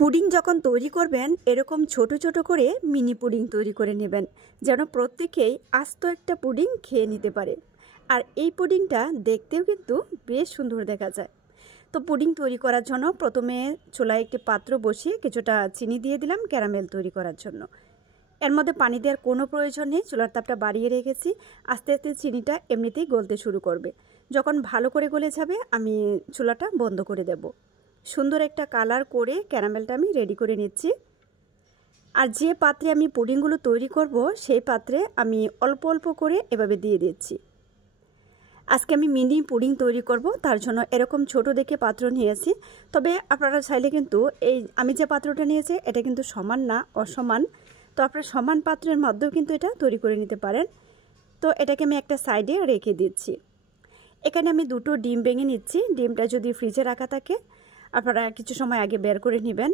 Pudding যখন তৈরি করবেন এরকম ছোট ছোট করে মিনি পুডিং তৈরি করে নেবেন যেন প্রত্যেকেই আস্ত একটা পুডিং খেয়ে নিতে পারে। আর এই পুডিংটা দেখতেও কিন্তু বেশ সুন্দর দেখা যায়। তো পুডিং তৈরি করার জন্য প্রথমে চুলায় একটি পাত্র বসিয়ে কিছুটা চিনি দিয়ে দিলাম ক্যারামেল তৈরি করার জন্য। এর মধ্যে পানি দেওয়ার কোনো প্রয়োজন নেই, চুলার তাপটা বাড়িয়ে রেখেছি। আস্তে আস্তে চিনিটা এমনিতেই গলতে শুরু করবে। যখন ভালো করে গলে যাবে আমি চুলাটা বন্ধ করে দেব। সুন্দর একটা কালার করে ক্যারামেলটা আমি রেডি করে নিচ্ছি। আর যে পাত্রে আমি পুডিংগুলো তৈরি করব সেই পাত্রে আমি অল্প অল্প করে এভাবে দিয়ে দিচ্ছি। আজকে আমি মিনি পুডিং তৈরি করব, তার জন্য এরকম ছোট দেখে পাত্র নিয়েছি। তবে আপনারা চাইলে কিন্তু এই আমি যে পাত্রটা নিয়েছি এটা কিন্তু সমান না, অসমান। তো আপনারা সমান পাত্রের মধ্যেও কিন্তু এটা তৈরি করে নিতে পারেন। তো এটাকে আমি একটা সাইডে রেখে দিচ্ছি। এখানে আমি দুটো ডিম ভেঙে নিচ্ছি। ডিমটা যদি ফ্রিজে রাখা থাকে আপনারা কিছু সময় আগে বের করে নেবেন।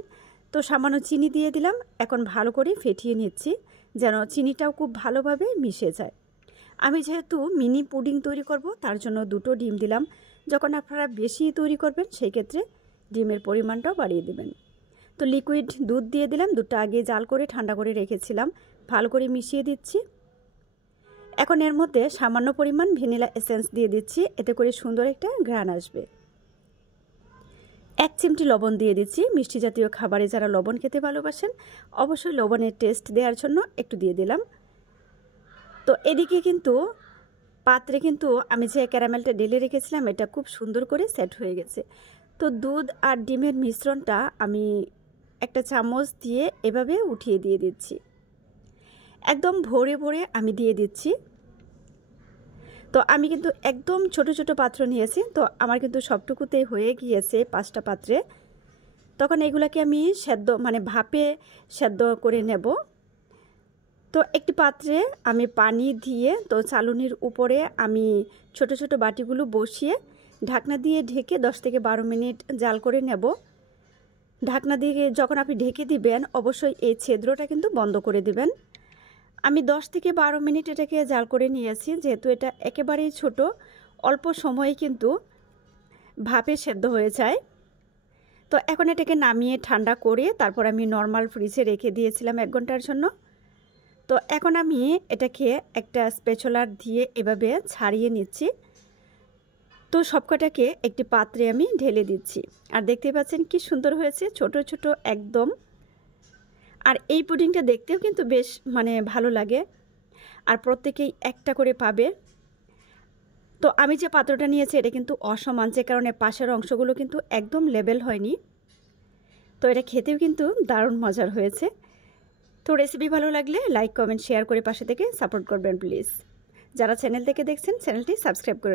তো সামান্য চিনি দিয়ে দিলাম। এখন ভালো করে ফেটিয়ে নিচ্ছি যেন চিনিটাও খুব ভালোভাবে মিশে যায়। আমি যেহেতু মিনি পুডিং তৈরি করব তার জন্য দুটো ডিম দিলাম। যখন আপনারা বেশি তৈরি করবেন সেই ক্ষেত্রে ডিমের পরিমাণটাও বাড়িয়ে দেবেন। তো লিকুইড দুধ দিয়ে দিলাম। দুধটা আগে জাল করে ঠান্ডা করে রেখেছিলাম। ভালো করে মিশিয়ে দিচ্ছি। এখন এর মধ্যে সামান্য পরিমাণ ভ্যানিলা এসেন্স দিয়ে দিচ্ছি, এতে করে সুন্দর একটা ঘ্রাণ আসবে। 1 চিমটি লবণ দিয়ে দিচ্ছি। মিষ্টি জাতীয় খাবারে যারা লবণ খেতে ভালোবাসেন অবশ্যই লবণের টেস্ট দেওয়ার জন্য একটু দিয়ে দিলাম। তো এদিকে কিন্তু পাত্রে কিন্তু আমি যে ক্যারামেলটা ঢেলে রেখেছিলাম এটা খুব সুন্দর করে সেট হয়ে গেছে। তো দুধ আর ডিমের মিশ্রণটা আমি একটা চামচ দিয়ে এভাবে উঠিয়ে দিয়ে দিচ্ছি। একদম ভরে ভরে আমি দিয়ে দিচ্ছি। তো আমি কিন্তু একদম ছোট ছোট পাত্র নিয়েছি, তো আমার কিন্তু সবটুকুতে হয়ে গিয়েছে 5টা পাত্রে। তখন এগুলাকে আমি ভাপে সেদ্ধ করে নেব। তো একটি পাত্রে আমি পানি দিয়ে তো চালুনির উপরে আমি ছোট ছোট বাটিগুলো বসিয়ে ঢাকনা দিয়ে ঢেকে 10 থেকে 12 মিনিট জাল করে নেব। ঢাকনা দিয়ে যখন আপনি ঢেকে দিবেন অবশ্যই এই ছিদ্রটা কিন্তু বন্ধ করে দিবেন। আমি 10 থেকে 12 মিনিট এটাকে জাল করে নিয়েছি। যেহেতু এটা একেবারেই ছোট, অল্প সময়ে কিন্তু ভাপে সেদ্ধ হয়ে যায়। তো এখন এটাকে নামিয়ে ঠান্ডা করে তারপর আমি নর্মাল ফ্রিজে রেখে দিয়েছিলাম 1 ঘন্টার জন্য। তো এখন আমি এটাকে একটা স্প্যাচুলার দিয়ে এভাবে ছাড়িয়ে নিচ্ছি। তো সবকটাকে একটি পাত্রে আমি ঢেলে দিচ্ছি। আর দেখতে পাচ্ছেন কি সুন্দর হয়েছে, ছোট ছোট একদম। আর এই পুডিংটা দেখতেও কিন্তু বেশ ভালো লাগে। আর প্রত্যেকেই একটা করে পাবে। তো আমি যে পাত্রটা নিয়েছি এটা কিন্তু অসমান, যে কারণে পাশের অংশগুলো কিন্তু একদম লেবেল হয়নি। তো এটা খেতেও কিন্তু দারুণ মজার হয়েছে। তো রেসিপি ভালো লাগলে লাইক, কমেন্ট, শেয়ার করে পাশে থেকে সাপোর্ট করবেন প্লিজ। যারা চ্যানেল থেকে দেখছেন চ্যানেলটি সাবস্ক্রাইব করে